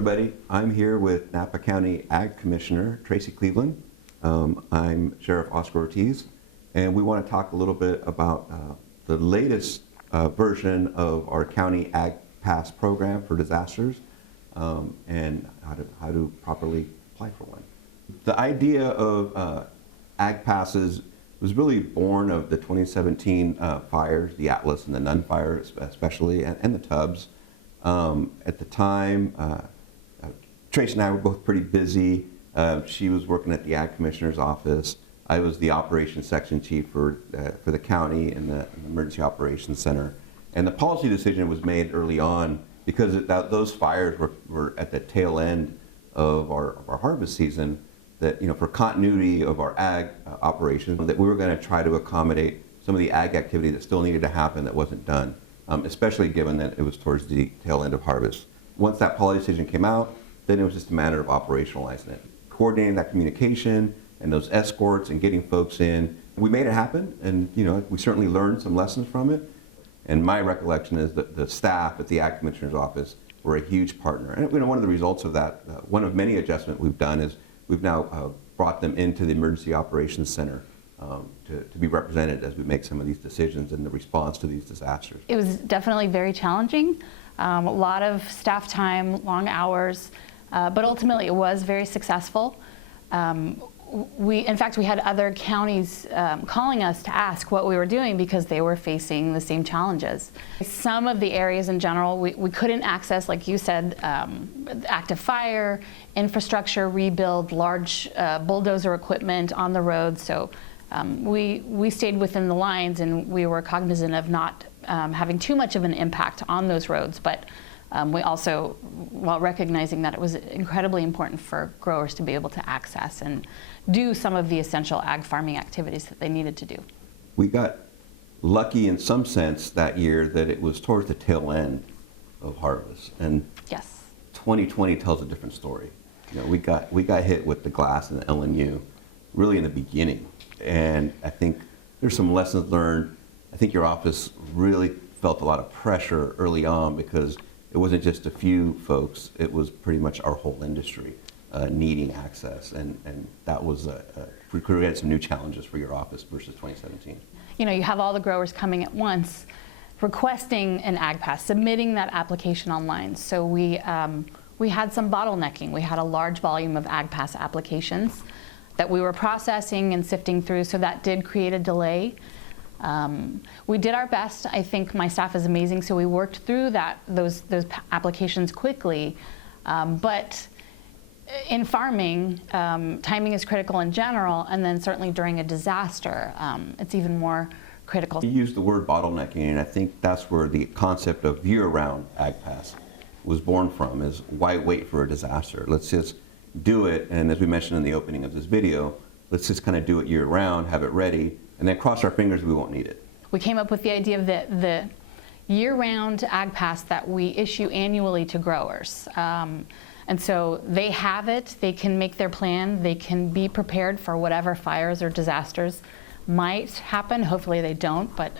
everybody. I'm here with Napa County Ag Commissioner Tracy Cleveland. I'm Sheriff Oscar Ortiz, and we want to talk a little bit about the latest version of our county Ag Pass program for disasters and how to properly apply for one. The idea of Ag Passes was really born of the 2017 fires, the Atlas and the Nun fire especially, and the Tubbs. At the time, Tracy and I were both pretty busy. She was working at the Ag Commissioner's office. I was the Operations Section Chief for the county and the Emergency Operations Center. And the policy decision was made early on because those fires were at the tail end of our harvest season, that for continuity of our ag operations, that we were going to try to accommodate some of the ag activity that still needed to happen that wasn't done. Especially given that it was towards the tail end of harvest. Once that policy decision came out, then it was just a matter of operationalizing it. Coordinating that communication and those escorts and getting folks in. We made it happen, and we certainly learned some lessons from it. And my recollection is that the staff at the Ag Commissioner's office were a huge partner. And one of the results of that, one of many adjustments we've done, is we've now brought them into the Emergency Operations Center to be represented as we make some of these decisions in the response to these disasters. It was definitely very challenging, a lot of staff time, long hours, but ultimately it was very successful. In fact, we had other counties calling us to ask what we were doing because they were facing the same challenges. Some of the areas in general we couldn't access, like you said, active fire, infrastructure rebuild, large bulldozer equipment on the road. So we stayed within the lines, and we were cognizant of not having too much of an impact on those roads. But we also, while recognizing that it was incredibly important for growers to be able to access and do some of the essential ag farming activities that they needed to do. We got lucky in some sense that year that it was towards the tail end of harvest. And yes, 2020 tells a different story. We got hit with the glass and the LNU really in the beginning. And I think there's some lessons learned. I think your office really felt a lot of pressure early on because it wasn't just a few folks, it was pretty much our whole industry needing access. And that was, we created some new challenges for your office versus 2017. You have all the growers coming at once, requesting an Ag Pass, submitting that application online. So we had some bottlenecking. We had a large volume of Ag Pass applications that we were processing and sifting through, so that did create a delay. We did our best. I think my staff is amazing, so we worked through those applications quickly. But in farming, timing is critical in general, and then certainly during a disaster, it's even more critical. You used the word bottlenecking, and I think that's where the concept of year-round Ag Pass was born from, is why wait for a disaster? Let's just do it, and as we mentioned in the opening of this video, let's just kind of do it year-round, have it ready, and then cross our fingers we won't need it. We came up with the idea of the year-round Ag Pass that we issue annually to growers. And so they have it, they can make their plan, they can be prepared for whatever fires or disasters might happen. Hopefully they don't, but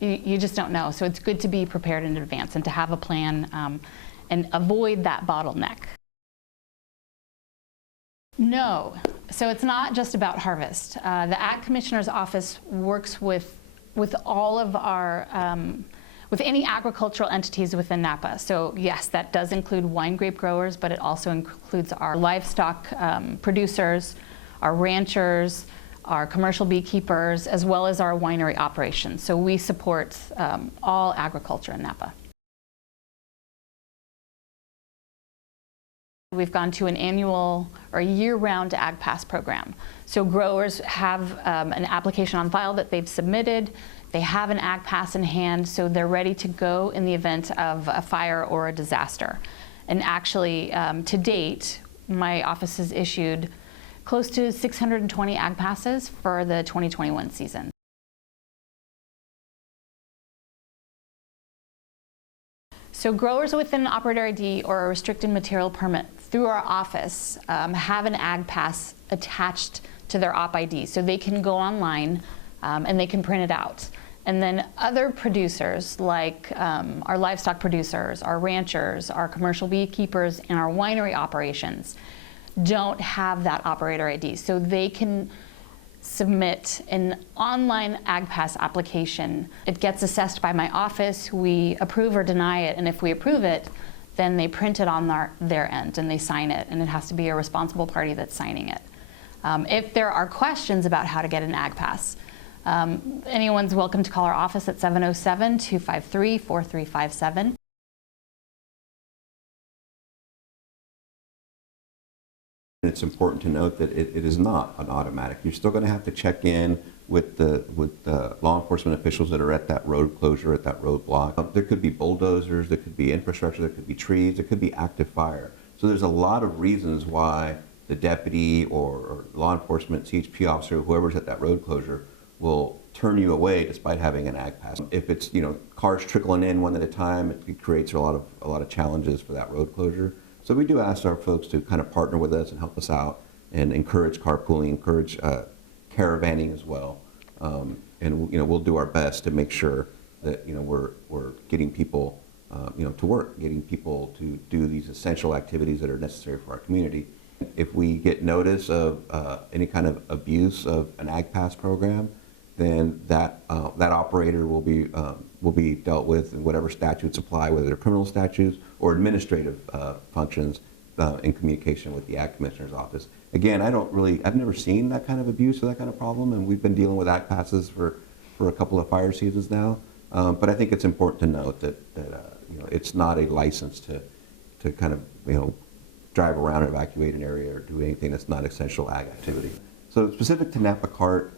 you just don't know. So it's good to be prepared in advance and to have a plan and avoid that bottleneck. No, so it's not just about harvest. The Ag Commissioner's office works with all of our, with any agricultural entities within Napa. So yes, that does include wine grape growers, but it also includes our livestock producers, our ranchers, our commercial beekeepers, as well as our winery operations. So we support all agriculture in Napa. We've gone to an annual or year-round Ag Pass program. So growers have an application on file that they've submitted. They have an Ag Pass in hand, so they're ready to go in the event of a fire or a disaster. And actually, to date, my office has issued close to 620 Ag Passes for the 2021 season. So growers with an operator ID or a restricted material permit through our office have an Ag Pass attached to their op ID, so they can go online and they can print it out. And then other producers like our livestock producers, our ranchers, our commercial beekeepers, and our winery operations don't have that operator ID. So they can submit an online AgPass application. It gets assessed by my office. We approve or deny it, and if we approve it, then they print it on their end and they sign it, and it has to be a responsible party that's signing it. If there are questions about how to get an AgPass, anyone's welcome to call our office at 707-253-4357. It's important to note that it is not an automatic. You're still going to have to check in with the law enforcement officials that are at that road closure, at that roadblock. There could be bulldozers, there could be infrastructure, there could be trees, there could be active fire. So there's a lot of reasons why the deputy or law enforcement CHP officer, whoever's at that road closure, will turn you away despite having an AgPass. If it's cars trickling in one at a time, it creates a lot of challenges for that road closure. So we do ask our folks to kind of partner with us and help us out and encourage carpooling, encourage caravanning as well, and we'll do our best to make sure that we're getting people to work, getting people to do these essential activities that are necessary for our community. If we get notice of any kind of abuse of an AgPass program, then that operator will be dealt with in whatever statutes apply, whether they're criminal statutes or administrative functions in communication with the Ag Commissioner's office. Again, I've never seen that kind of abuse or that kind of problem, and we've been dealing with AgPasses for a couple of fire seasons now. But I think it's important to note that it's not a license to kind of drive around and evacuate an area or do anything that's not essential ag activity. So specific to Napa CART,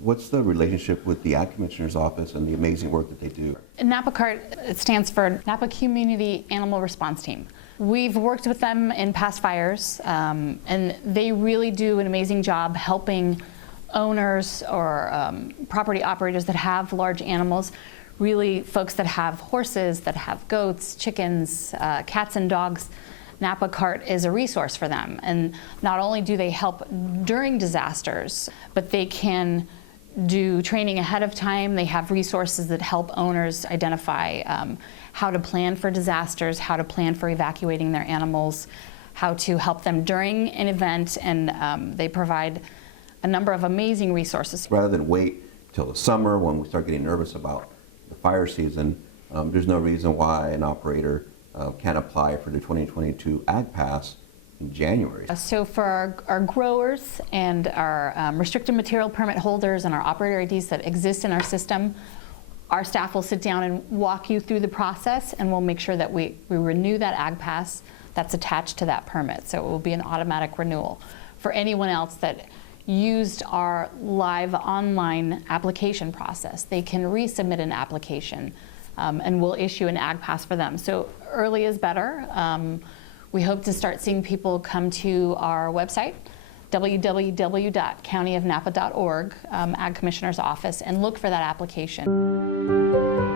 what's the relationship with the Ag Commissioner's office and the amazing work that they do? Napa CART, it stands for Napa Community Animal Response Team. We've worked with them in past fires, and they really do an amazing job helping owners or property operators that have large animals, really folks that have horses, that have goats, chickens, cats and dogs. Napa CART is a resource for them, and not only do they help during disasters, but they can do training ahead of time. They have resources that help owners identify how to plan for disasters, how to plan for evacuating their animals, how to help them during an event, and they provide a number of amazing resources. Rather than wait till the summer when we start getting nervous about the fire season, there's no reason why an operator can apply for the 2022 AgPass in January. So for our growers and our restricted material permit holders and our operator IDs that exist in our system, our staff will sit down and walk you through the process, and we'll make sure that we renew that AgPass that's attached to that permit. So it will be an automatic renewal. For anyone else that used our live online application process, they can resubmit an application, and we'll issue an AgPass for them. So early is better. We hope to start seeing people come to our website, www.countyofnapa.org, Ag Commissioner's office, and look for that application.